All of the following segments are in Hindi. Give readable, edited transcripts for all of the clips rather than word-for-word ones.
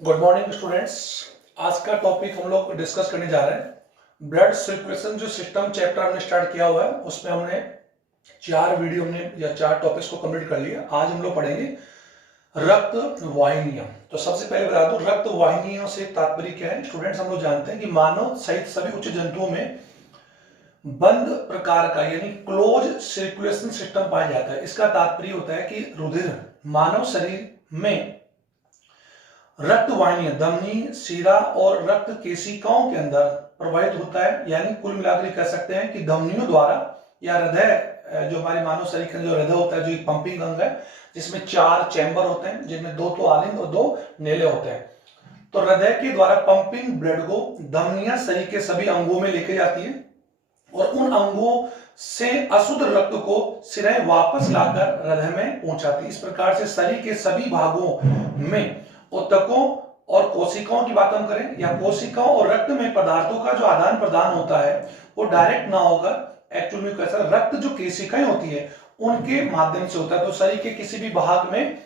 Good morning students. आज का टॉपिक हम लोग डिस्कस करने जा रहे हैं ब्लड सर्कुलेशन जो सिस्टम चैप्टर हमने स्टार्ट किया हुआ है उसमें हमने चार वीडियो हमने या चार टॉपिक्स को कंप्लीट कर लिया। आज हम लोग पढ़ेंगे रक्त वाहिनियां। तो सबसे पहले बता दूं रक्त वाहिनियों से तात्पर्य क्या है। स्टूडेंट्स हम लोग जानते हैं कि मानव सहित सभी उच्च जंतुओं में बंद प्रकार का यानी क्लोज सर्कुलेशन सिस्टम पाया जाता है। इसका तात्पर्य होता है कि रुधिर मानव शरीर में रक्त वाहिनियां धमनी शिरा और रक्त केशिकाओं के अंदर प्रवाहित होता है। यानी कुल मिलाकर कह सकते हैं कि धमनियों द्वारा या हृदय जो हमारे मानव शरीर का जो हृदय होता है, जो एक पंपिंग अंग है जिसमें 4 चैम्बर होते हैं, जिनमें 2 तो आलिंद और 2 नेले होते हैं। तो हृदय के द्वारा पंपिंग ब्लड को धमनियां शरीर के सभी अंगों में लेके जाती है और उन अंगों से अशुद्ध रक्त को सिरे वापस लाकर हृदय में पहुंचाती है। इस प्रकार से शरीर के सभी भागों में ऊतकों और कोशिकाओं की बात हम करें या कोशिकाओं और रक्त में पदार्थों का जो आदान प्रदान होता है वो डायरेक्ट ना होकर एक्चुअल में कैसा रक्त जो केशिकाएं होती है उनके माध्यम से होता है। तो शरीर के किसी भी भाग में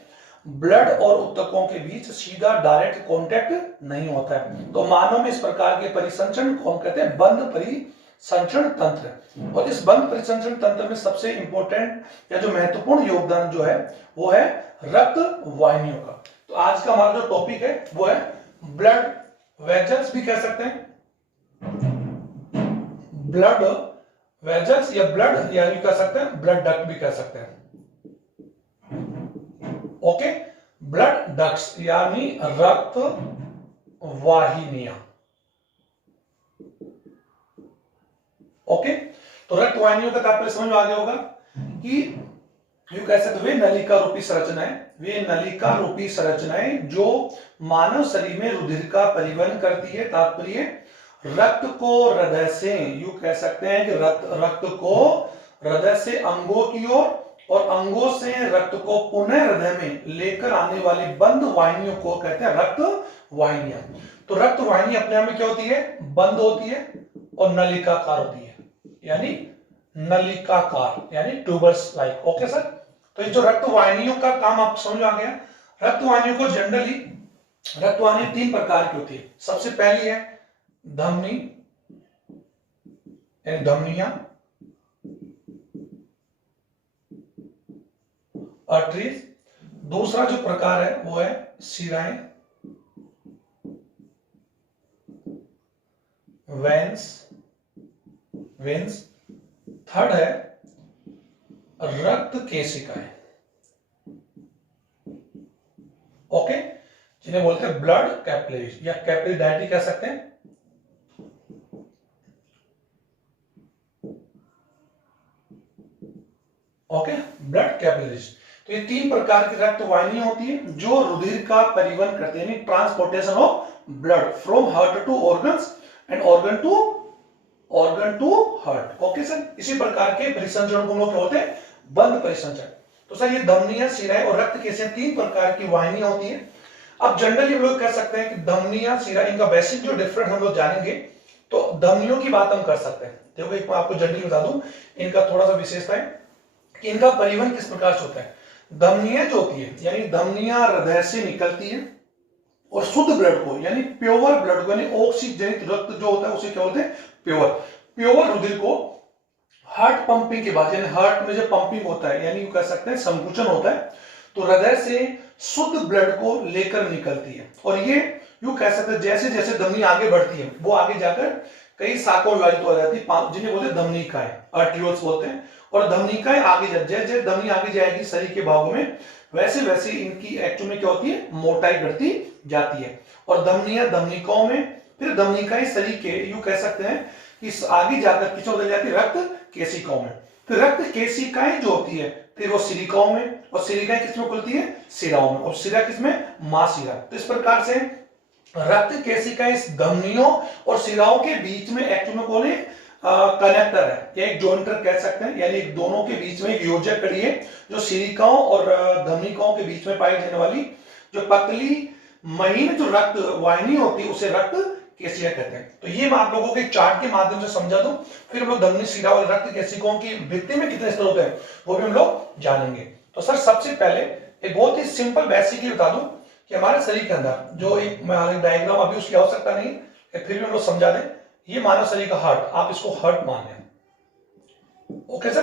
ब्लड और ऊतकों के बीच सीधा डायरेक्ट कांटेक्ट नहीं होता है। तो मानव में इस प्रकार के परिसंचरण को हम कहते हैं बंद परिसंचरण तंत्र। और इस बंद परिसंचरण तंत्र में सबसे इंपॉर्टेंट या जो महत्वपूर्ण योगदान जो है वो है रक्त वाहिनियों का। तो आज का हमारा जो टॉपिक है वो है ब्लड वेजल्स भी कह सकते हैं, ब्लड वेजल्स या ब्लड या भी कह सकते हैं, ब्लड डक्ट भी कह सकते हैं। ओके, ब्लड डक्ट्स यानी रक्त वाहिनियां। ओके, तो रक्त वाहिनियों का तात्पर्य समझ में आ गया होगा कि यूं कह सकते वे नलिका रूपी संरचनाएं, वे नलिका रूपी संरचनाएं जो मानव शरीर में रुधिर का परिवहन करती है। तात्पर्य रक्त को हृदय से, यूं कह सकते हैं कि रक्त को हृदय से अंगों की ओर और अंगों से रक्त को पुनः हृदय में लेकर आने वाली बंद वाहिनियों को कहते हैं रक्त वाहिनियां। तो रक्त वाहिनी अपने आप में क्या होती है? बंद होती है और नलिकाकार होती है, यानी नलिकाकार यानी ट्यूबर्स लाइक। ओके सर, तो ये जो रक्त वाहिनियों का काम आप समझ आ गया। रक्त वाहिनियों को जनरली रक्त वाहिनी 3 प्रकार की होती है। सबसे पहली है धमनी यानी धमनियां, आर्टरीज। दूसरा जो प्रकार है वो है शिराएं, वेन्स। थर्ड है रक्त केशिकाएं। ओके, जिन्हें बोलते हैं ब्लड कैपिलरीज या कैपिलरी डायटी कह सकते हैं। Okay, blood capillaries. तो ये 3 प्रकार की रक्त वाहिनियां होती है जो रुधिर का परिवहन करते हैं, transportation of blood from heart to organs and organ to heart. Okay sir, इसी प्रकार के परिसंचरण को क्या होते हैं? बंद परिसंचरण। तो सर ये धमनियां, शिराएं और रक्त केशिकाएं 3 प्रकार की वाहिनियां होती हैं। अब जनरली हम लोग कह सकते हैं कि धमनियां, शिरा, इनका बेसिक जो डिफरेंस हम लोग जानेंगे। तो धमनियों की बात हम कर सकते हैं। देखो एक मैं आपको जनरली बता दूं, इनका थोड़ा सा विशेषता है कि इनका परिवहन किस प्रकार से होता है। धमनियां जो होती है यानी धमनियां हृदय से निकलती है और शुद्ध ब्लड को यानी प्योर ब्लड को यानी ऑक्सीजनित रक्त जो होता है उसे क्या बोलते हैं? प्योर रुधिर को हार्ट पंपिंग के बाद यानी हार्ट में जो पंपिंग होता है यानी कह सकते हैं संकुचन होता है, तो हृदय से शुद्ध ब्लड को लेकर निकलती है। और ये यूं कह सकते हैं जैसे जैसे धमनी आगे बढ़ती है वो आगे जाकर कई शाखाओं में विभाजित हो जाती है, जिन्हें बोलते हैं धमनिकाएं, आर्टरियोल्स बोलते हैं। और धमनिकाएं आगे जैसे धमनी आगे जाएगी शरीर के भागों में वैसे वैसे इनकी एक्चुअल में क्या होती है? मोटाई बढ़ती जाती है। और धमनियां धमनिकाओं में, फिर धमनिकाएं शरीर के यूं कह सकते हैं कि आगे जाकर किसमें बदल जाती है? रक्त केशिकाओं में। फिर रक्त केशिकाएं जो होती है फिर वो सिरिकाओं में, और सिरिकाएं किसमें खुलती है? शिराओं में, और शिरा किसमें? महाशिरा। तो इस प्रकार से रक्त केशिकाएं इस धमनियों और शिराओं के बीच में एक्चुअल में कौन है? कनेक्टर है या एक जॉइंटर कह सकते हैं, यानी एक दोनों के बीच में एक योजक कड़ी है जो सिरिकाओं और धमनिकाओं के बीच में पाई जाने वाली जो पतली महीन जो रक्त वाहिनी होती है उसे रक्त केशिका कहते हैं। तो ये मैं आप लोगों के चार्ट के माध्यम से समझा दूं, फिर हम लोग धमनी, शिरा और रक्त केशिकाओं की भित्ति में कितने स्तर होते हैं वो भी हम लोग जानेंगे। तो सर सबसे पहले एक बहुत ही सिंपल बेसिकली बता दूं कि हमारे शरीर के अंदर जो एक डायग्राम, अभी उसकी आवश्यकता नहीं है, फिर भी हम लोग समझा दें। ये मानव शरीर का हार्ट, आप इसको हार्ट मान लें। Okay sir.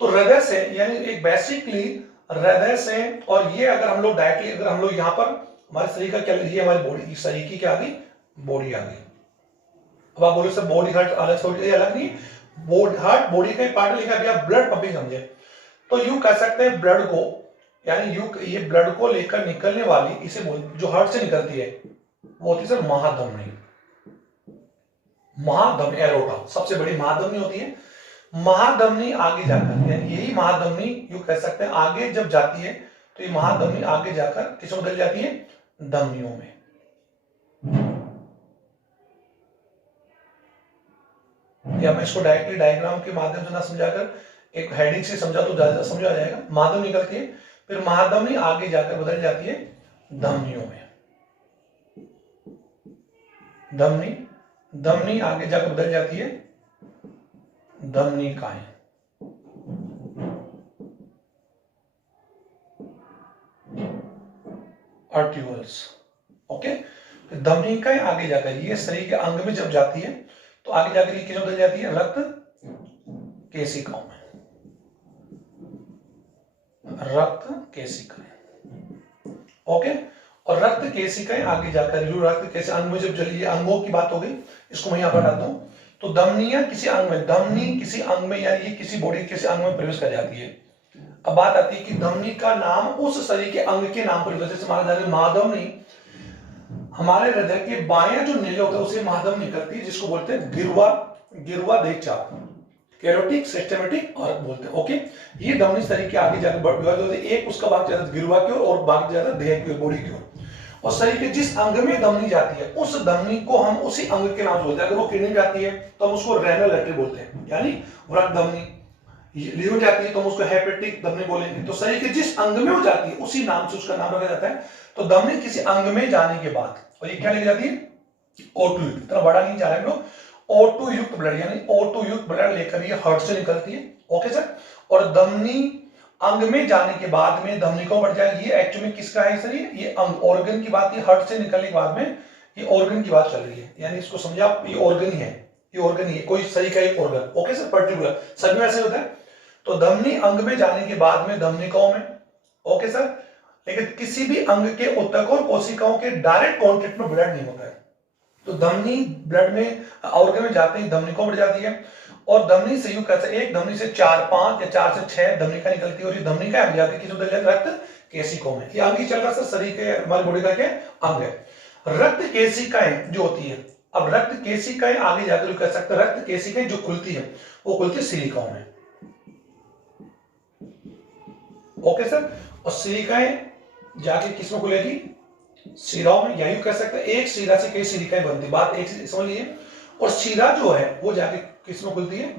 तो हृदय से, यानी एक बेसिकली हृदय से, और ये अगर हम लोग डायरेक्टली, अगर हम लोग यहाँ पर हमारे शरीर का क्या, ये हमारी बॉडी, शरीर की क्या आ गई, बॉडी आ गई। अब आप बोलो सर बॉडी हार्ट अलग से, ये अलग नहीं, बॉडी हार्ट बॉडी का एक पार्ट लिखा गया, ब्लड पंपिंग समझे। तो यूं कह सकते हैं ब्लड को, यानी ये ब्लड को लेकर निकलने वाली, इसे जो हार्ट से निकलती है वो होती है सर महाधमनी। महाधमनी, एरोटा सबसे बड़ी महाधमनी होती है। महाधमनी आगे जाकर, यानी यही महाधमनी यूं कह सकते हैं आगे जब जाती है, तो ये महाधमनी आगे जाकर किसमें बदल जाती है, धमनियों में। या मैं इसको डायरेक्टली डायग्राम के माध्यम से ना समझाकर एक हेडिंग से समझा तो ज्यादा समझा जाएगा। महाधमनी निकलती है, फिर महाधमनी आगे जाकर बदल जाती है धमनियों में। धमनी आगे जाकर बदल जाती है धमनिकाएं। आर्टिकल्स। ओके, धमनिकाएं आगे जाकर ये शरीर के अंग में जब जाती है तो आगे जाकर ये किसमें बदल जाती है, रक्त केशिकाओं में। रक्त केशिकाएं। ओके, और रक्त केशिकाएं आगे जाकर जो रक्त केशिका अंग में जब चली, अंगों की बात हो गई, इसको मैं यहां पर डालता हूं। तो धमनियां किसी अंग में, धमनी किसी अंग में, यानी ये किसी बॉडी किसी अंग में प्रवेश कर जाती है। अब बात आती है कि धमनी का नाम उस शरीर के अंग के नाम पर, जैसे हमारा महाधमनी, हमारे हृदय के बाएं जो नीले होता है उसे महाधमनी निकलती है, जिसको बोलते हैं गिरवा देहचाप, कैरोटिक सिस्टेमेटिक और बोलते हैं। ओके, ये धमनी शरीर के आगे जाकर बढ़, एक उसका भाग जाता है गिरवा की ओर और भाग जाता है देह की ओर, बॉडी की ओर। और शरीर के जिस अंग में धमनी जाती है उस धमनी को हम उसी अंग के नाम से बोलते हैं। अगर वो किडनी जाती है तो हम उसको रेनल आर्टरी बोलते हैं, यानी वृक्क धमनी। लीवर जाती है तो हम उसको हेपेटिक धमनी बोलेंगे। तो शरीर के जिस अंग में वो जाती है उसी नाम से उसका नाम रखा जाता है। तो धमनी किसी अंग में जाने के बाद, और ये क्या लेके जाती है, O2 युक्त, इतना बड़ा नहीं जा रहे हम लोग, O2 युक्त ब्लड, यानी O2 युक्त ब्लड लेकर ये हार्ट से निकलती है। Okay sir. और धमनी अंग में जाने के बाद में धमनी को बढ़ जाएगी। ये एक्चुअली किसका है सर, ये अंग, ऑर्गन की बात, ये हार्ट से निकलने के बाद में ये ऑर्गन की बात चल रही है, यानी इसको समझे आप, ये ऑर्गन ही है, ये ऑर्गन ही है, कोई शरीर का एक ऑर्गन। ओके सर, पर्टिकुलर सभी में ऐसे होता है। तो धमनी अंग में जाने के बाद में धमनिकाओं में, ओके सर, लेकिन किसी भी अंग के ऊतक और कोशिकाओं के डायरेक्ट कॉन्टेक्ट में ब्लड नहीं होता है। तो धमनी ब्लड में ऑर्गन में जाते ही धमनिकाओं बढ़ जाती है। और धमनी से यूं कैसे, एक धमनी से 4, 5 या 4 से 6 धमनिका निकलती है, और ये धमनिका आगे जाके किस बदल जाती है, रक्त केशिकाओं में। ये अंग ही चल रहा है शरीर के, हमारी बॉडी का क्या अंग है। रक्त केशिकाएं जो होती है, अब रक्त केशिकाएं आगे जाकर कह सकते हैं, रक्त केशिकाएं जो खुलती है वो खुलती है सिलिकाओं में। Okay sir. और सिलिकाएं जाके किसमें खुलेगी, शिराओं में, या यूं कह सकते हैं एक शिरा से कई सिलिकाएं बनती, बात एक समझ लीजिए। और शिरा जो है वो जाके किसमें खुलती है,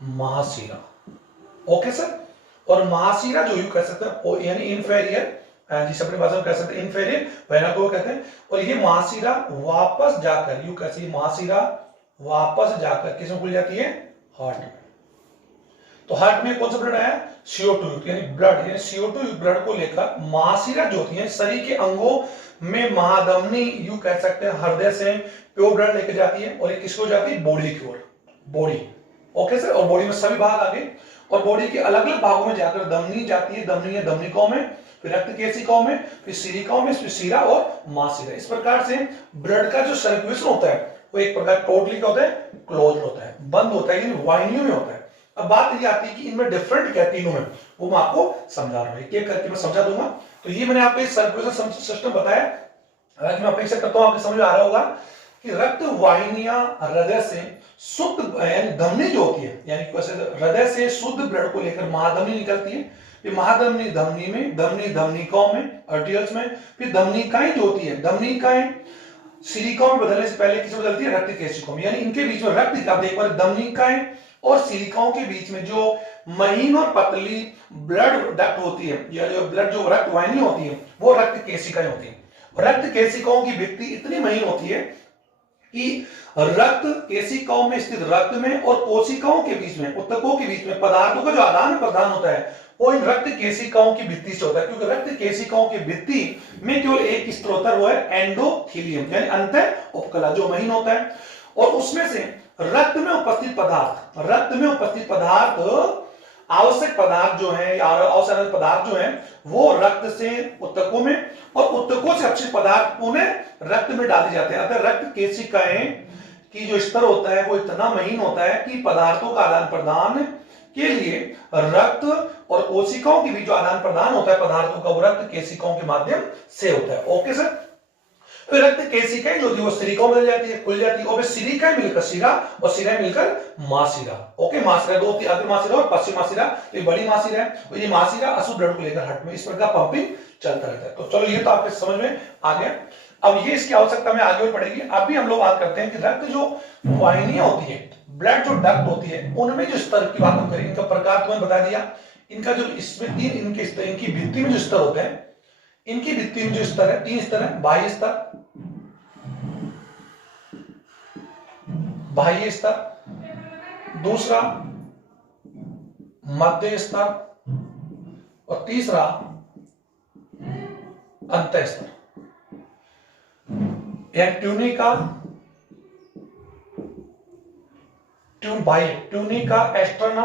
महाशिरा। Okay sir. और महाशिरा जो यूं कह सकते हैं, यानी इन्फेरियर, जिसे अपनी भाषा में कह सकते हैं इन्फेरियर वेना को कहते हैं। और ये महाशिरा वापस जाकर, यूं कैसे, महाशिरा वापस जाकर किसमें खुल जाती है, हार्ट में। तो हार्ट में कौन सा ब्लड आया, CO2 यानी ब्लड, यानी CO2 ब्लड को लेकर महाशिरा जो होती है शरीर के अंगों में, महाधमनी यूं कह सकते हैं हृदय से प्योर ब्लड लेकर जाती है, और ये किसको जाती है, बॉडी की ओर, बॉडी। Okay sir. और बॉडी में सभी भाग आगे, और बॉडी के अलग अलग भागों में जाकर धमनी जाती है, धमनी है धमनिकाओं में, फिर रक्त केशिकाओं में, फिर सिलिकाओं में, फिर शिरा और महाशिरा। इस प्रकार से ब्लड का जो सर्कुलेशन होता है वो एक प्रकार टोटली क्या होता है, क्लोज होता है, बंद होता है, यानी वाहिनियों में होता है। अब बात ये आती है कि इनमें डिफरेंट क्या तीनों में, वो मैं आपको समझा रहा हूं, एक एक करके मैं समझा दूंगा। तो ये मैंने आपको सर्कुलेशन सिस्टम बताया, हालांकि मैं अपेक्षा करता हूं आपको समझ आ रहा होगा कि रक्त वाहिनियां हृदय से शुद्ध, यानी धमनी जो होती है, यानी हृदय से शुद्ध ब्लड को लेकर महाधमनी निकलती है। ये महाधमनी धमनी में, धमनी धमनिकाओं में, आर्टरियल्स में, फिर धमनिकाएं जो होती है, धमनिकाएं सिलिकाओं में बदलने से पहले किस बदलती है, रक्त केशिकाओं में। यानी इनके बीच में रक्त, आप देख पा रहे धमनिकाएं और सिलिकाओं के बीच में जो महीन और पतली ब्लड डक्ट होती है, या जो ब्लड जो रक्त वाहिनी होती है वो रक्त केशिकाएं होती है। रक्त केशिकाओं की भित्ति इतनी महीन होती है कि रक्त केशिकाओं में स्थित रक्त में और कोशिकाओं के बीच में, ऊतकों के बीच में पदार्थों का जो आदान प्रदान होता है वो इन रक्त केशिकाओं की भित्ति से होता है, क्योंकि रक्त केशिकाओं की भित्ति में केवल एक स्तर होता है, वो है एंडोथीलियम यानी अंतः उपकला जो महीन होता है, और उसमें से रक्त में उपस्थित पदार्थ आवश्यक पदार्थ जो है, आवश्यक पदार्थ जो है वो रक्त से ऊतकों में और ऊतकों से अपशिष्ट पदार्थ उन्हें रक्त में डाले जाते हैं। अतः रक्त केशिकाएं की जो स्तर होता है वो इतना महीन होता है कि पदार्थों का आदान प्रदान के लिए रक्त और कोशिकाओं के बीच जो आदान प्रदान होता है पदार्थों का, वो रक्त केशिकाओं के माध्यम से होता है। Okay sir. तो रक्त केशिकाएं जो थी वो सिरिका में बदल जाती है, खुल जाती है, और सिरिकाएं मिलकर शिरा और शिराएं मिलकर मासिरा। ओके, मासिरा दो होती है, अग्र मासिरा और पश्चिम मासिरा। ये बड़ी मासिरा है, और ये मासिरा अशुद्ध ब्लड को लेकर हट में इस प्रकार पंपिंग चलता रहता है। तो चलो ये तो आपके समझ में आ गया। अब ये इसकी आवश्यकता में आगे और पड़ेगी। अभी हम लोग बात करते हैं कि रक्त जो वाहिनियां होती है, ब्लड जो डक्ट होती है, उनमें जो स्तर की बात हम करें, इनका प्रकार तुम्हें बता दिया। इनका जो इसमें तीन इनकी भित्ति में जो स्तर होते हैं, इनकी भित्ति में जो स्तर है, तीन स्तर है। बाह्य स्तर, दूसरा मध्य स्तर, और तीसरा अंतः स्तर। Tunica, tunica externa,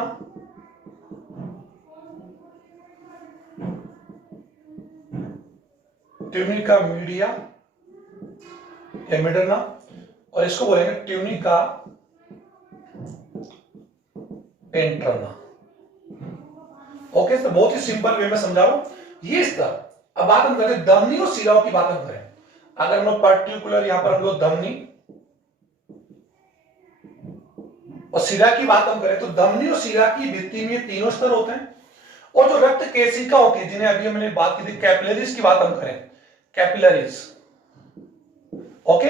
tunica media या मिडरना, और इसको बोलेंगे ट्यूनिका इंटरना। ओके, तो बहुत ही सिंपल वे में समझा रहा हूं ये स्तर। अब बात हम करें धमनी और शिराओं की बात हम करें। अगर हम लोग पर्टिकुलर यहां पर हम लोग धमनी और शिरा की बात हम करें, तो धमनी और शिरा की भित्ति में तीनों स्तर होते हैं, और जो रक्त केशिका होती है, जिन्हें अभी हमने बात की थी, कैपिलरीज की बात हम करें, कैपिलरीज। ओके,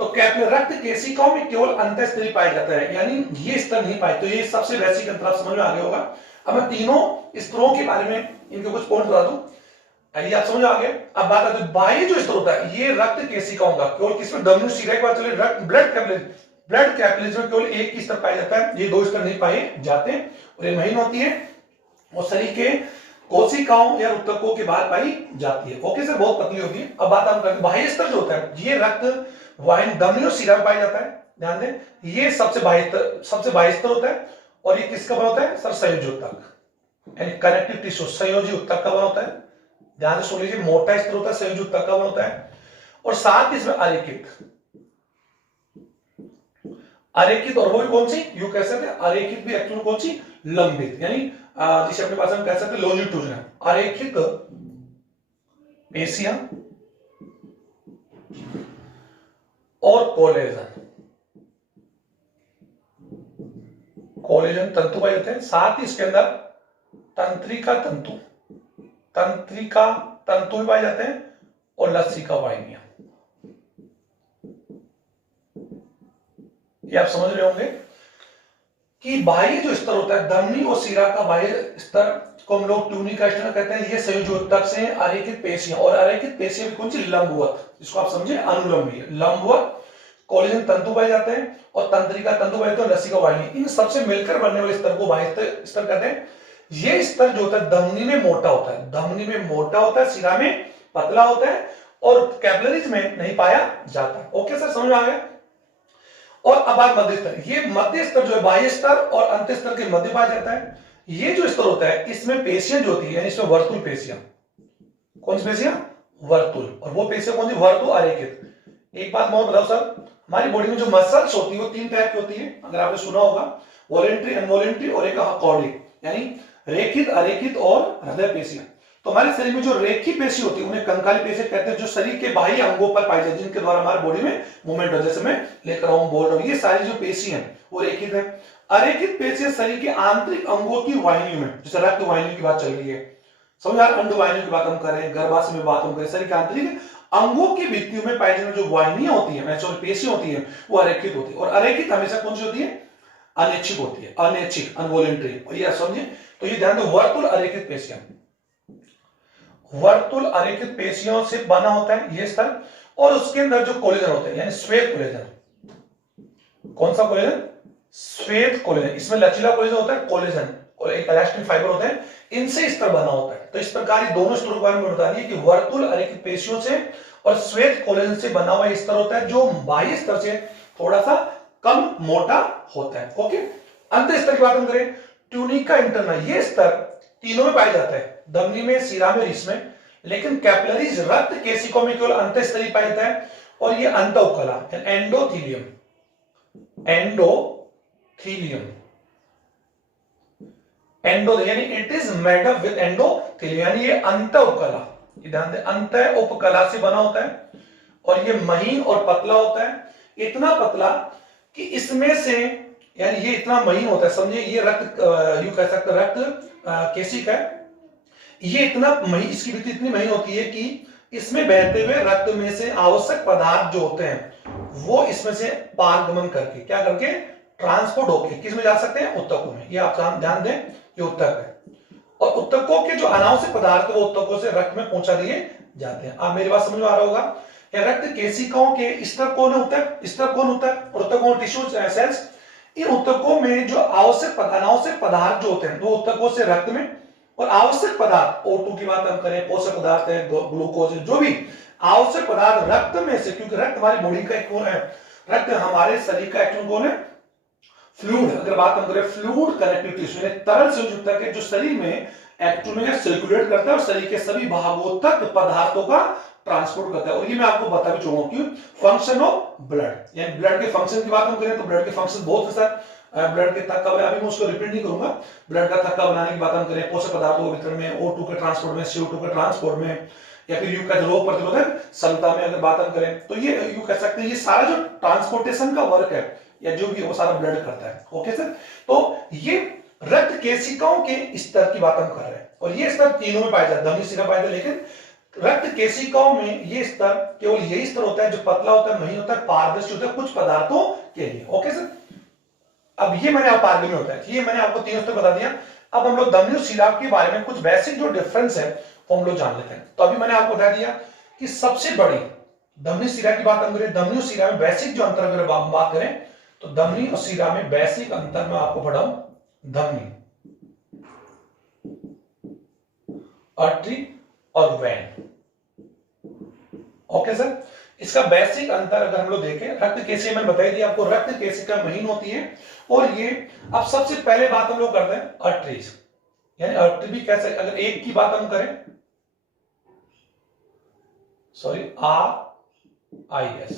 तो रक्त केशिकाओं में केवल अंतःस्तरीय पाया जाता है, यानी ये स्तर नहीं पाए। तो ये सबसे बेसिक अंतर आप समझ में आ गया होगा। अब मैं तीनों स्तरों के बारे में इनके कुछ पॉइंट बता दूं, ये आप समझ आ गए। अब बात आती है बाह्य जो स्तर होता है, ये रक्त केशिकाओं का केवल किसमें, धमनी शिरा की बात चले, ब्लड कैपिलरीज में केवल एक ही स्तर पाया जाता है, ये दो स्तर नहीं पाए जाते, और ये महीन होती है, और शरीर के कोशिकाओं या ऊतकों के बाहर पाई जाती है। ओके सर, बहुत पतली होती है। अब बात हम करते हैं बाह्य स्तर जो होता है, ये रक्त वाहिनी धमनी और शिरा में पाया जाता है। ध्यान दें, ये सबसे बाह्य स्तर होता है, और ये किसका बना होता है सर, संयोजी ऊतक यानी कनेक्टिव टिश्यू, संयोजी ऊतक का बना होता है। ध्यान से सुन लीजिए, मोटा स्तर होता है, संयोजी ऊतक का बना होता है, और साथ ही इसमें अरेखित, और वो भी कौन सी, यू कह सकते हैं अरेखित भी एक्चुअली कौन सी, लंबित, यानी जिसे अपने पास हम कह सकते हैं लॉन्जिट्यूडिनल अरेखित पेशियां और कोलेजन तंतु पाए जाते हैं। साथ ही इसके अंदर तंत्रिका तंतु भी पाए जाते हैं, और लसिका वाहिनियां। ये आप समझ रहे होंगे कि बाह्य जो स्तर होता है, धमनी और शिरा का बाह्य स्तर को हम लोग ट्यूनिका स्तर कहते हैं। ये संयोजी ऊतक से अरेखित पेशियां, और अरेखित पेशियां भी कौन सी, लंबवत, इसको आप समझे अनुलंबी है, लंबवत कोलेजन तंतु पाए जाते हैं, और तंत्रिका तंतु पाए जाते हैं, लसिका वाहिनी। इन सबसे मिलकर बनने वाले स्तर को बाह्य स्तर कहते हैं। ये स्तर जो होता है धमनी में मोटा होता है, शिरा में पतला होता है, और कैपिलरीज में नहीं पाया जाता। ओके सर, समझ में आ गया। और अब बात मध्य स्तर, ये मध्य स्तर जो है बाह्य स्तर और अंत स्तर के मध्य पाया जाता है। ये जो स्तर होता है, इसमें पेशियां जो होती है, यानी इसमें वर्तुल पेशियां, कौन सी पेशियां, वर्तुल, और वो पेशियां कौन सी, वर्तुल अरेखित। एक बात मैं बताऊं सर, हमारी बॉडी में जो मसल्स होती है वो तीन टाइप की होती है, अगर आपने सुना होगा, वॉलेंट्री, अनवॉलेंट्री, और एक कॉर्डिक, यानी रेखित, अरेखित और हृदय पेशियां। तो हमारे शरीर में जो रेखी पेशी होती है उन्हें कंकाली पेशी कहते हैं, जो शरीर के बाह्य अंगों पर पाई जाती है, जिनके द्वारा हमारे बॉडी में मूवमेंट हो, जैसे मैं लेकर आऊं, बोल रहा हूं, ये सारी जो पेशी हैं वो रेखित है। अरेखित पेशियां शरीर के आंतरिक अंगों की वाहिनियों में, जैसे रक्त वाहिनियों की बात चल रही है, समझ आ रहा, अंड वाहिनियों की बात हम करें, गर्भाशय में बात हम करें, शरीर के आंतरिक अंगों की भित्तियों में पाई जाने जो वाहिनियां होती है, पेशी होती है, वो अरेखित होती है। और अरेखित हमेशा कौन सी होती है, अनैच्छिक होती है, अनैच्छिक, अनवॉलेंट्री। और ये समझिए, तो ये ध्यान दो, वर्तुल अरेखित पेशियां, वर्तुल अरेखित पेशियों से बना होता है ये स्तर, और उसके अंदर जो कोलेजन होता है, यानी श्वेत कोलेजन, कौन सा कोलेजन, श्वेत कोलेजन, इसमें लचीला कोलेजन होता है, कोलेजन, और एक इलास्टिन फाइबर होते हैं, इनसे स्तर बना होता है। तो इस प्रकार ये दोनों स्तरों के बारे में बता दिए कि वर्तुल अरेखित पेशियों से और श्वेत कोलेजन से बना हुआ स्तर होता है जो बाह्य स्तर से थोड़ा सा कम मोटा होता है। ओके, अंत स्तर की बात हम करें, ट्यूनिका इंटरना, ये स्तर तीनों में पाया जाता है, धमनी में, सीरा में, रिस में, लेकिन कैपिलरीज रक्त केशिकाओं में केवल अंत स्तरीय पाया जाता है और ये अंतःउपकला एंडोथीलियम, एंडोथीलियम, एंडो यानी it is made up with endothelium, यानी ये अंतःउपकला, ध्यान दें अंतःउपकला से बना होता है और ये महीन और पतला होता है, इतना पतला कि इसमें से, यानी ये इतना महीन होता है, समझिए ये रक्त यूं कह सकते रक्त केशिका है, ये इतना महीन, इसकी भित्ति इतनी महीन होती है कि इसमें बहते हुए रक्त में से आवश्यक पदार्थ जो होते हैं वो इसमें से पारगमन करके, क्या करके, ट्रांसपोर्ट होके किस में जा सकते हैं, ऊतकों में। ये आप ध्यान दें, ये ऊतक है और ऊतकों के जो अनावश्यक पदार्थ वो ऊतकों से रक्त में पहुंचा दिए जाते हैं। आप मेरी बात समझ में आ रहा होगा। रक्त केशिकाओं के स्तर कौन है, ऊतक, स्तर कौन, ऊतक, और ऊतक कौन, टिश्यू सेल्स। इन ऊतकों में जो आवश्यक अनावश्यक पदार्थ जो होते हैं वो ऊतकों से रक्त में, और आवश्यक पदार्थ O2 की बात हम करें, पोषक पदार्थ है, ग्लूकोज, जो भी आवश्यक पदार्थ रक्त में से, क्योंकि रक्त हमारी बॉडी का एक कौन है, रक्त हमारे शरीर का एक्चुअल कौन है, फ्लूइड। अगर बात हम करें फ्लूइड कनेक्टिव टिश्यू, तरल संयुक्त है जो शरीर में एक्चुअल में सर्कुलेट करता है और शरीर के सभी भागों तक पदार्थों का ट्रांसपोर्ट करता है। और ये मैं आपको बता भी चाहूंगा कि फंक्शन ऑफ ब्लड, यानी ब्लड के फंक्शन की बात हम करें तो ब्लड के फंक्शन बहुत है सर। ब्लड के थक्का, अभी मैं उसको रिपीट नहीं करूंगा। ब्लड का थक्का बनाने की बात हम करें, पोषक पदार्थों के वितरण में, O2 के ट्रांसपोर्ट में, CO2 के ट्रांसपोर्ट में, या फिर यूं कहते रोग प्रतिरोधक क्षमता में अगर बात हम करें तो ये यूं कह सकते हैं ये सारा जो ट्रांसपोर्टेशन का वर्क है या जो भी वो सारा ब्लड करता है। ओके सर, तो ये रक्त केशिकाओं के स्तर की बात हम कर रहे हैं और ये स्तर तीनों में पाया जाता है, धमनी, सीरा पाया जाता है, लेकिन रक्त केशिकाओं में ये स्तर केवल यही स्तर होता है जो पतला होता है, महीन होता है, पारदर्शी होता है कुछ पदार्थों के लिए। ओके सर, अब ये मैंने आप आगे में होता है, ये मैंने आपको तीन स्तर बता दिया। अब हम लोग धमनी और सीरा के बारे में कुछ बेसिक जो डिफरेंस है वो हम लोग जान लेते हैं। तो अभी मैंने आपको बता दिया कि सबसे बड़ी धमनी सीरा की बात हम करें, धमनी और सीरा में बेसिक जो अंतर अगर बात करें तो धमनी और सीरा में बेसिक अंतर मैं आपको पढ़ाऊं, धमनी, आर्टरी और वेन। ओके सर, इसका बेसिक अंतर अगर हम लोग देखें, रक्त केशिका मैंने बताई दी आपको, रक्त केशिका महीन होती है और ये, अब सबसे पहले बात हम लोग करते हैं आर्टरीज, यानी आर्टरी भी कह सकते, अगर एक की बात हम करें, सॉरी RIS,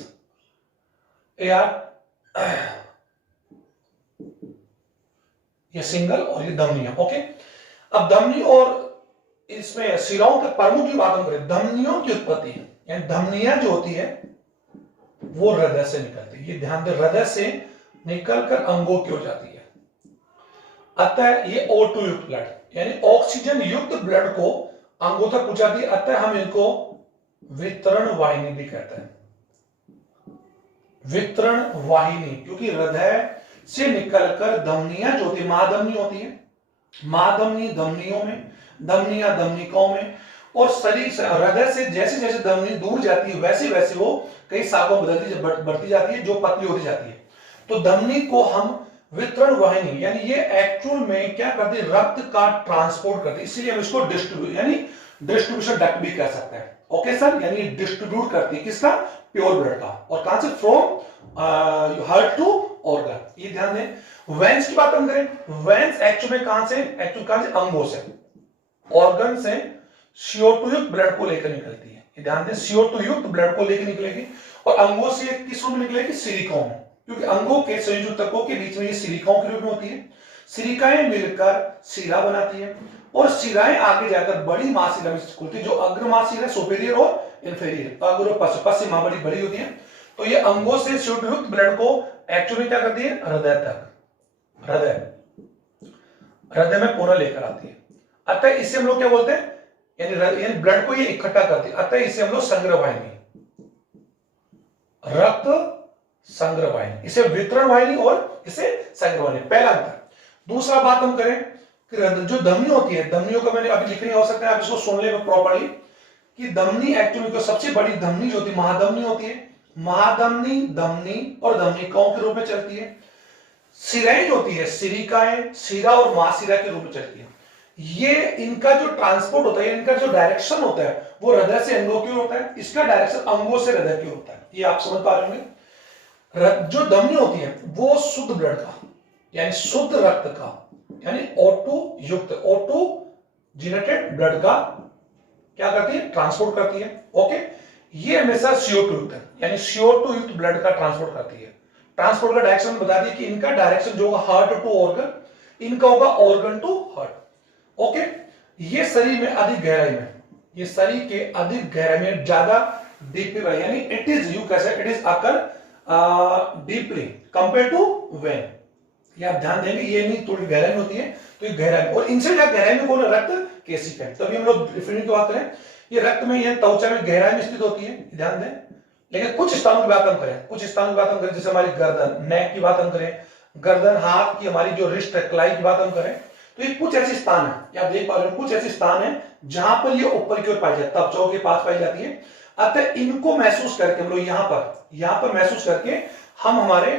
ये सिंगल और ये धमनी है। ओके, अब धमनी और इसमें शिराओं के प्रमुख की बात हम करें, धमनियों की उत्पत्ति, यानी धमनियां जो होती है वो हृदय से निकलती है, ये ध्यान दें, हृदय से निकलकर अंगों की ओर जाती है। अतः ये O2 युक्त ब्लड, यानी ऑक्सीजन युक्त ब्लड को अंगों तक पहुंचाती है, अतः हम इनको वितरण वाहिनी भी कहते हैं, वितरण वाहिनी, क्योंकि हृदय से निकलकर धमनियां जो होती है, महाधमनी होती है, महाधमनी धमनियों में, धमनियां धमनिकाओं में, और शरीर से, हृदय से जैसे जैसे धमनी दूर जाती है वैसे वैसे वो कई शाखाओं बढ़ती जाती है जो पतली होती जाती है। तो धमनी को हम वितरण वाहिनी, यानी ये एक्चुअल में क्या करती है, रक्त का ट्रांसपोर्ट करती है, इसलिए हम इसको डिस्ट्रीब्यूट, यानी डिस्ट्रीब्यूशन डक्ट भी कह सकते हैं। ओके सर, यानी डिस्ट्रीब्यूट करती है किसका, प्योर ब्लड का, और कहां से, फ्रॉम हार्ट टू ऑर्गन। ये ध्यान दें। वेन्स की बात हम करें, वेन्स एक्चुअल में कहां से, अंगों से, ऑर्गन से CO2 युक्त ब्लड को लेकर निकलती है, ये ध्यान दें, CO2 युक्त ब्लड को लेकर निकलेगी और अंगों से किस रूप में निकलेगी, सिलिकाओं में, क्योंकि अंगों के संयोजकों के बीच में ये सिलिकाओं के रूप में होती है। सिलिकाएं मिलकर शिरा बनाती है और शिराएं आगे जाकर बड़ी महाशिरा में खुलती है, जो अग्र महाशिरा, सुपीरियर और इंफीरियर, अग्र और पश्चिम महाबड़ी बड़ी होती है। तो ये अंगों से CO2 युक्त ब्लड को एक्चुअली क्या करती है, हृदय तक, हृदय में पुनः लेकर आती है। अतः इसे हम लोग क्या बोलते हैं, यानी ब्लड को ये इकट्ठा करती है, अतः इसे हम लोग संग्रह वाहिनी, रक्त संग्रह वाहिनी, इसे वितरण वाहिनी और इसे संग्रह वाहिनी, पहला अंतर। दूसरा बात हम करें कि जो धमनी होती है, धमनियों का मैंने अभी लिखनी हो सकता है, आप इसको सुन ले प्रॉपर्ली, कि धमनी एक्चुअली सबसे बड़ी धमनी जो होती है महाधमनी होती है, महाधमनी धमनी और धमनिकाओं के रूप में चलती है। सिराएं जो होती है, सिरिकाएं, सीरा और महासीरा के रूप में चलती है। ये इनका जो ट्रांसपोर्ट होता है, इनका जो डायरेक्शन होता है वो हृदय से अंगों की ओर होता है, इसका डायरेक्शन अंगों से हृदय की ओर होता है। ये आप समझ पा रहे होंगे। जो धमनी होती है वो शुद्ध ब्लड का यानी शुद्ध रक्त का यानी O2 युक्त ऑटोजिनेटेड ब्लड का क्या करती है, ट्रांसपोर्ट करती है। ओके, ये हमेशा CO2 युक्त है यानी CO2 युक्त ब्लड का ट्रांसपोर्ट करती है। ट्रांसपोर्ट का डायरेक्शन बता दिया कि इनका डायरेक्शन जो होगा हार्ट टू ऑर्गन, इनका होगा ऑर्गन टू हार्ट। ओके, ये शरीर में अधिक गहराई में, ये शरीर के अधिक गहराई में ज्यादा डीपली यानी इट इज यू कैसे it is occur deeply compare to vein. ये आप ध्यान देंगे, ये नहीं थोड़ी गहराई में होती है, तो ये गहराई और इनसे ज्यादा गहराई में कौन रक्त केशिका है। तभी हम लोग डिफरेंट की बात करें, ये रक्त में ये त्वचा में गहराई में स्थित होती है, ध्यान दें। लेकिन कुछ स्थानों की बात हम करें, कुछ स्थानों की बात हम करें, जैसे हमारी गर्दन, नेक की बात हम करें, गर्दन, हाथ की हमारी जो रिस्ट है, कलाई की बात हम करें, तो ये कुछ ऐसे स्थान है, आप देख पा रहे हो, कुछ ऐसे स्थान है जहां पर ये ऊपर की ओर पाई जाती है, त्वचाओं के पास पाई जाती है। अतः इनको महसूस करके हम लोग यहां पर महसूस करके हम हमारे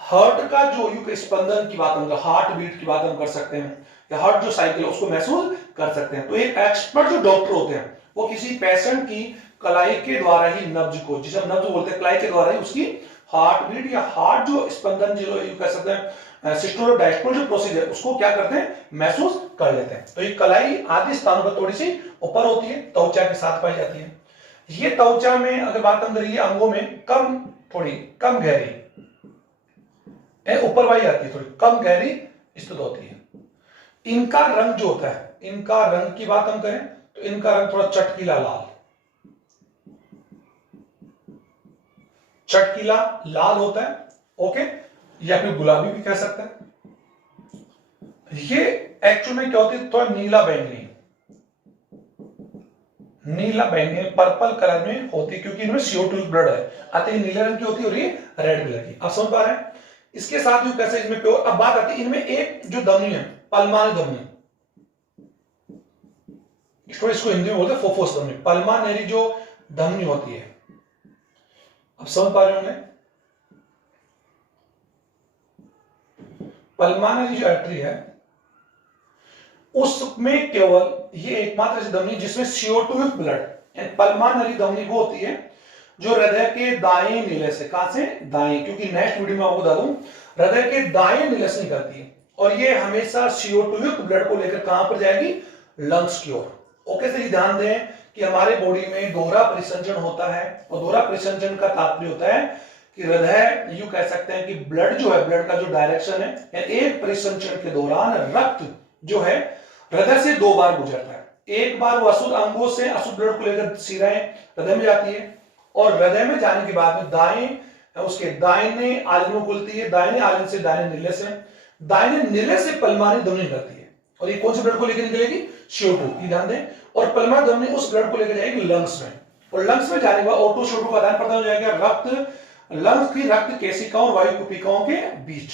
हार्ट का जो युग स्पंदन की बात हम, हार्ट बीट की बात हम कर सकते हैं, या हार्ट जो साइकिल है उसको महसूस कर सकते हैं। तो एक एक्सपर्ट जो डॉक्टर होते हैं वो किसी पेशेंट की कलाई के द्वारा ही नब्ज को, जिसे हम नब्ज बोलते हैं, कलाई के द्वारा ही उसकी हार्ट बीट या हार्ट जो स्पंदन जो कह सकते हैं सिस्टोल और डायस्टोल जो प्रोसीजर उसको क्या करते हैं, महसूस कर लेते हैं। तो ये कलाई आदि स्थानों पर थोड़ी सी ऊपर होती है, त्वचा के साथ पाई जाती है। ये त्वचा में अगर बात हम करें, अंगों में थोड़ी कम गहरी ऊपर वाली आती है, थोड़ी कम गहरी स्थित होती है। इनका रंग जो होता है, इनका रंग की बात हम करें तो इनका रंग थोड़ा चटकीला लाल, चटकीला लाल होता है। ओके, या फिर गुलाबी भी कह सकते हैं। ये एक्चुअल में क्या होती है, थोड़ा नीला बैंगनी, नीला बैंगनी पर्पल कलर में होती है, क्योंकि इनमें CO2 ब्लड है, अतः ये नीले रंग की होती है और ये रेड कलर की। आप समझ पा रहे हैं। इसके साथ ही कैसे इसमें प्योर, अब बात आती है इनमें एक जो धमनी है, पल्मानरी धमनी, इसको हिंदी में बोलते हैं फोफोस धमनी, पल्मानरी जो धमनी होती है, अब समझ पा रहे होंगे। पल्मानरी जो आर्टरी है उसमें केवल ये एकमात्र ऐसी धमनी जिसमें CO2 युक्त ब्लड, पल्मानरी धमनी वो होती है जो हृदय के दाएं नीले से, कहां से, दाएं, क्योंकि नेक्स्ट वीडियो में आपको बता दूं हृदय के दाएं नीले से निकलती है, और ये हमेशा CO2 युक्त ब्लड को लेकर कहां पर जाएगी, लंग्स की ओर। ओके, तो ये ध्यान दें कि हमारे बॉडी में दोहरा परिसंचरण होता है, और दोहरा परिसंचरण का तात्पर्य होता है कि हृदय, यूं कह सकते हैं कि ब्लड जो है, ब्लड का जो डायरेक्शन है, एक परिसंचरण के दौरान रक्त जो है हृदय से 2 बार गुजरता है। एक बार वो अशुद्ध अंगों से अशुद्ध ब्लड को लेकर सिराएं हृदय में जाती है, और हृदय में जाने के बाद में दाएं उसके दाहिने आलिन में खुलती है, दाहिने आलिन से दाहिने नीले से, दाहिने नीले से पल्मानरी धमनी निकलती है, और ये कौन से ब्लड को लेकर निकलेगी, CO2, ये ध्यान दें। और पल्मानरी धमनी उस ब्लड को लेकर जाएगी लंग्स में, और लंग्स में जाने के बाद O2 CO2 का आदान प्रदान हो जाएगा रक्त, लंग्स की रक्त केशिकाओं और वायु कुपिकाओं के बीच।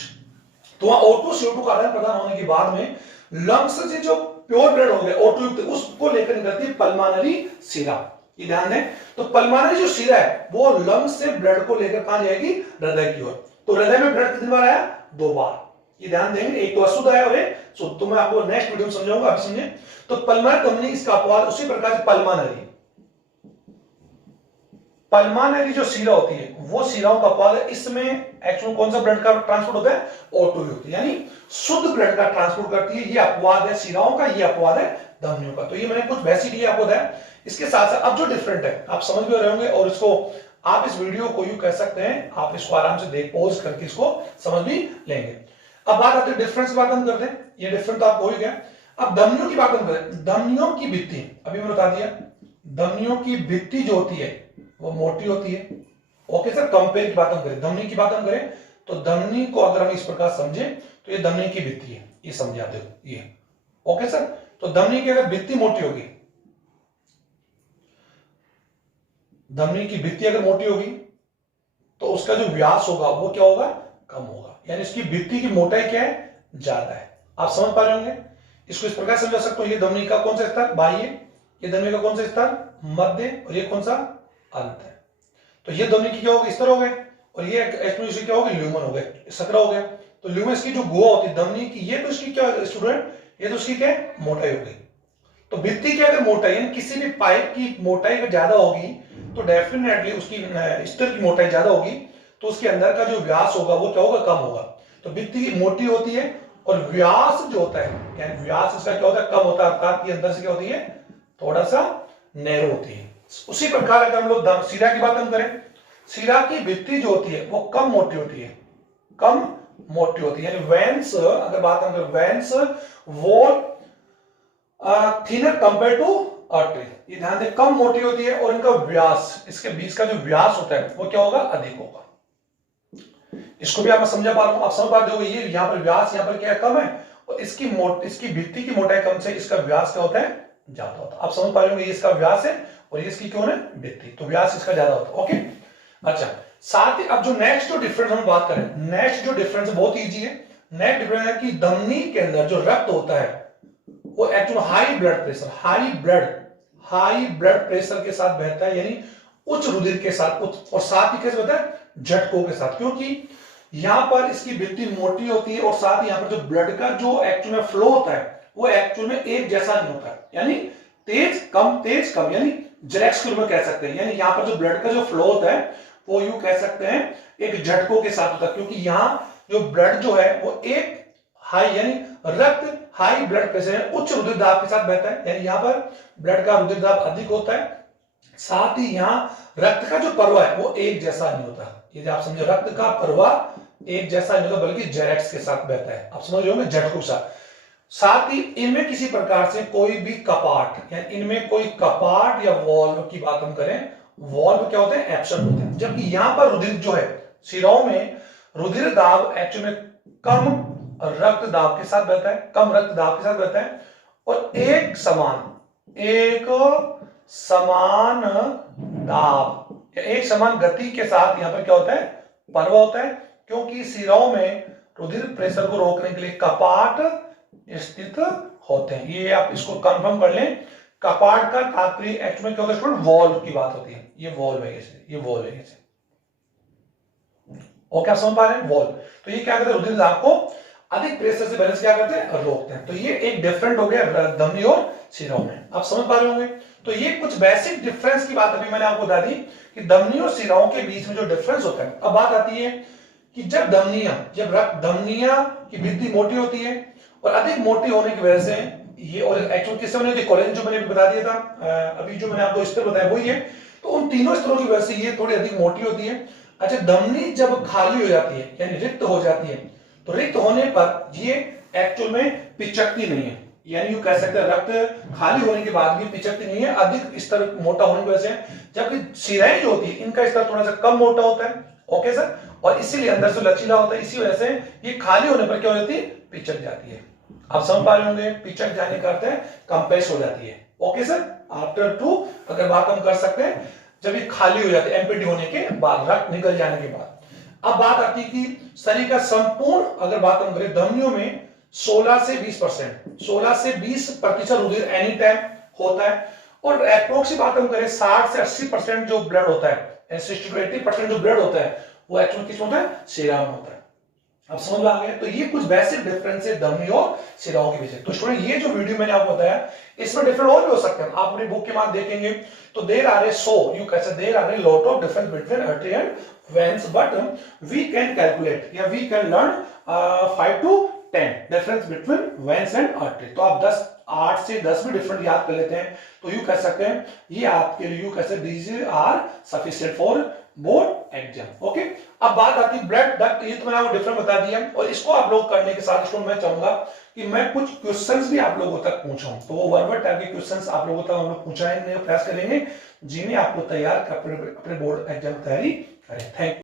तो वहां O2 CO2 का आदान प्रदान होने के बाद में लंग्स से जो प्योर ब्लड हो गया O2 युक्त, उसको लेकर निकलती है पल्मानरी सिरा, ये ध्यान दें। तो पल्मानरी जो सिरा है वो लंग्स से ब्लड को लेकर कहां जाएगी, हृदय की ओर। तो हृदय में ब्लड कितनी बार आया, 2 बार, ये ध्यान देंगे, एक तो अशुद्ध आया और एक शुद्ध। तो मैं आपको नेक्स्ट वीडियो में समझाऊंगा, अभी समझे। तो पल्मानरी धमनी, इसका अपवाद उसी प्रकार से पल्मानरी जो सीरा होती है वो सीराओं का अपवाद है। इसमें एक्चुअल कौन सा ब्लड का ट्रांसपोर्ट होता है, O2 युक्त, यानी शुद्ध ब्लड का ट्रांसपोर्ट करती है। ये अपवाद है सीराओं का, ये अपवाद है धमनियों का। तो ये मैंने कुछ बेसिक लिए आपको बताया। इसके साथ साथ अब जो डिफरेंट है आप समझ भी रहे होंगे, और इसको आप इस वीडियो को यूं कह सकते हैं, आप इसको आराम से देख पॉज करके इसको समझ भी लेंगे। अब बात आती है डिफरेंस की बात हम करते हैं, ये डिफरेंस तो आपको हो ही गया। अब धमनियों की बात हम करें, धमनियों की भित्ति, अभी मैंने बता दिया, धमनियों की भित्ति जो होती है वो मोटी होती है। ओके सर, कंपेयर की बात हम करें, धमनी की बात हम करें तो धमनी को अगर हम इस प्रकार समझे तो ये धमनी की भित्ति है, ये समझे आप, देखो ये। ओके सर, तो धमनी की अगर भित्ति मोटी होगी, धमनी की भित्ति अगर मोटी होगी तो उसका जो व्यास होगा वो क्या होगा, कम होगा, यानी इसकी भित्ति की मोटाई क्या है, ज्यादा है। आप समझ पा रहे होंगे। इसको इस प्रकार समझा सकते हो, ये धमनी का कौन सा स्तर, बाह्य, ये धमनी का कौन सा स्तर, मध्य, और ये कौन सा, अंत है। तो ये धमनी की क्या होगी, स्तर हो गए, और ये क्या होगी, ल्यूमन हो गए, सकरा हो गया। तो ल्यूमेस की जो गुहा होती है धमनी की, ये तो इसकी क्या स्टूडेंट, ये तो उसकी क्या मोटाई हो गई। तो भित्ति की अगर मोटाई यानी किसी भी पाइप की मोटाई अगर ज्यादा होगी तो डेफिनेटली उसकी स्तर की मोटाई ज्यादा होगी, तो उसके अंदर का जो व्यास होगा वो क्या होगा, कम होगा। तो भित्ति मोटी होती है और व्यास जो होता है यानी व्यास इसका क्या होता है, कम होता है, अर्थात की अंदर से क्या होती है, थोड़ा सा नैरो होती है। उसी प्रकार अगर हम लोग सिरा की बात हम करें, सिरा की भित्ति जो होती है वो कम मोटी होती है, कम मोटी होती है। यानी वेंस अगर बात हम करें, veins wall thinner compare to artery, ये ध्यान दें कम मोटी होती है और इनका व्यास, इसके बीच का जो व्यास होता है वो क्या होगा, अधिक होगा। इसको भी आप समझा पा रहा हूं, आप समझ पाते हो, ये यहाँ पर व्यास यहाँ पर क्या कम है और इसकी भित्ति की मोटाई कम से इसका व्यास क्या होता है, ज्यादा होता है। आप समझ पा रहे होंगे, ये इसका व्यास है और ये इसकी क्यों है, भित्ति, तो व्यास इसका ज्यादा होता है। ओके, अच्छा, साथ ही अब जो नेक्स्ट जो डिफरेंस हम बात करें, नेक्स्ट जो डिफरेंस बहुत इजी है। नेक्स्ट डिफरेंस है कि धमनी के अंदर जो रक्त होता है वो actually high blood pressure, high blood pressure के साथ बहता है, यानी उच्च रुधिर के साथ, और साथ ही कैसे बहता है, झटकों के साथ, क्योंकि यहां पर इसकी भित्ति मोटी होती है और साथ ही यहां पर जो ब्लड का जो एक्चुअल में फ्लो होता है वो एक्चुअल में एक जैसा नहीं होता है, यानी तेज कम, यानी जेरेक्स के रूप में कह सकते हैं। यानी यहाँ पर जो ब्लड का जो फ्लो होता है वो यूं कह सकते हैं एक झटकों के साथ होता है, क्योंकि यहाँ जो ब्लड जो है वो एक हाई यानी रक्त हाई ब्लड प्रेशर उच्च रुधिर दाब के साथ बहता है, यानी यहाँ पर ब्लड का रुधिर दाब अधिक होता है। साथ ही यहाँ रक्त का जो प्रवाह है वो एक जैसा नहीं होता, ये आप समझो, रक्त का प्रवाह एक जैसा नहीं होता बल्कि जेरेक्स के साथ बहता है, आप समझ रहे होंगे, झटकों के साथ। साथ ही इनमें किसी प्रकार से कोई भी कपाट, यानी इनमें कोई कपाट या वॉल्व की बात हम करें, वॉल्व क्या होते हैं, एब्सेंट होते हैं। जबकि यहां पर रुधिर जो है, शिराओं में रुधिर दाब एक्चुअली में कम रक्त दाब के साथ बहता है, कम रक्त दाब के साथ बहता है और एक समान दाब, एक समान गति के साथ यहां पर क्या होता है, प्रवाह होता है, क्योंकि शिराओं में रुधिर प्रेशर को रोकने के लिए कपाट स्थित होते हैं। ये आप इसको कंफर्म कर लें, कपाट का तात्पर्य एक्चुअली में क्या होता है स्टूडेंट, वॉल्व की बात होती है, ये वॉल्व है, ये वॉल्व है। ओके, आप समझ पा रहे हैं, वॉल्व। तो ये क्या करते हैं, रुधिर दाब को अधिक प्रेशर से बैलेंस क्या करते हैं, रोकते हैं। तो ये एक डिफरेंट हो गया धमनी और शिराओं में, आप समझ पा रहे होंगे। तो ये कुछ बेसिक डिफरेंस की बात अभी मैंने आपको बता दी कि धमनी और शिराओं के बीच में जो डिफरेंस होता है। अब बात आती है कि जब धमनियां की भित्ति मोटी होती है और अधिक मोटी होने की वजह से ये, और एक्चुअली किस समय होती है, कोलेजन जो मैंने बता दिया था, अभी जो मैंने आपको स्तर बताया वही है। तो उन तीनों स्तरों की वजह से ये थोड़ी अधिक मोटी होती है। अच्छा, धमनी जब खाली हो जाती है यानी रिक्त हो जाती है, तो रिक्त होने पर ये एक्चुअल में पिचकती नहीं है, यानी कह सकते हैं रक्त खाली होने के बाद भी पिचकती नहीं है, अधिक स्तर मोटा होने की वजह से। जबकि शिराएं जो होती है इनका स्तर थोड़ा सा कम मोटा होता है, ओके सर, और इसीलिए अंदर से लचीला होता है, इसी वजह से ये खाली होने पर क्या हो जाती है, पिचक जाती है। आप समझ पा रहे होंगे, पिचक जाने का अर्थ है कंप्रेस हो जाती है। ओके सर, आफ्टर टू अगर बात हम कर सकते हैं जब ये खाली हो जाती है, एम्प्टी होने के बाद, रक्त निकल जाने के बाद। अब बात आती है कि शरीर का संपूर्ण अगर बात हम करें, धमनियों में 16 से 20% रुधिर एनी टाइम होता है, और अप्रोक्स बात हम करें 60 से 80% जो ब्लड होता है, 60 to 80% जो ब्लड होता है वो एक्चुअली किस होता है, शिराओं में होता है। अब समझ में आ गया। तो ये कुछ बेसिक डिफरेंस है धमनी और शिराओं के बीच। तो स्टूडेंट ये जो वीडियो मैंने आपको बताया इसमें डिफरेंट और भी हो सकते हैं, आप अपनी बुक के बाद देखेंगे तो देर आर ए सो यू कैसे there are a lot of difference between artery and veins, but we can calculate या we can learn 5 to 10 difference between veins and artery. तो आप 8 से 10 भी डिफरेंट याद कर लेते हैं तो यू कह सकते हैं ये आपके लिए, यू कह सकते these are sufficient for board exam. Okay, अब बात आती है ब्लड डक्ट, ये तो मैंने आपको डिफरेंट बता दिया, और इसको आप लोग करने के साथ इसको मैं चाहूंगा कि मैं कुछ क्वेश्चंस भी आप लोगों तक पूछाऊं, तो वो वर्बल टाइप के क्वेश्चंस आप लोगों तक हम लोग पूछाने का प्रयास करेंगे जिन्हें आपको तैयार अपने बोर्ड एग्जाम तैयारी करें। Thank you.